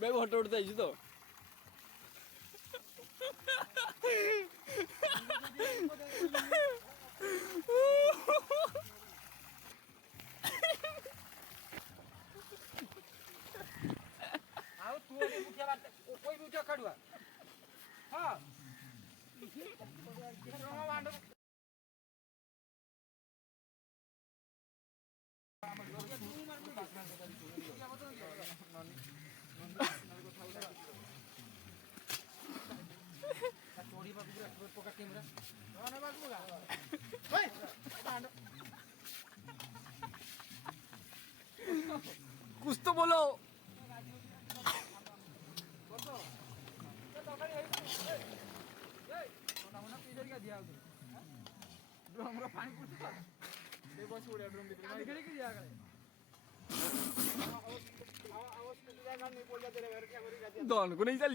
भाई फोटो उठता है तो आओ तू ने मुखिया बात कोई भी उठा खड़ुआ हां रोमा वांडो चोरी बाबू पका कैमरा रोना बाबू का ओए वांडो कुछ तो बोलो बोलो तो तकारी है ए मोना मोना पीछे क्या दिया उधर ड्रम का पानी पूछता ले बस उड़े ड्रम भीतर गाड़ी खड़ी की दिया करे आवाज नहीं बोल जाते रे घर क्या करी दोन को नहीं चल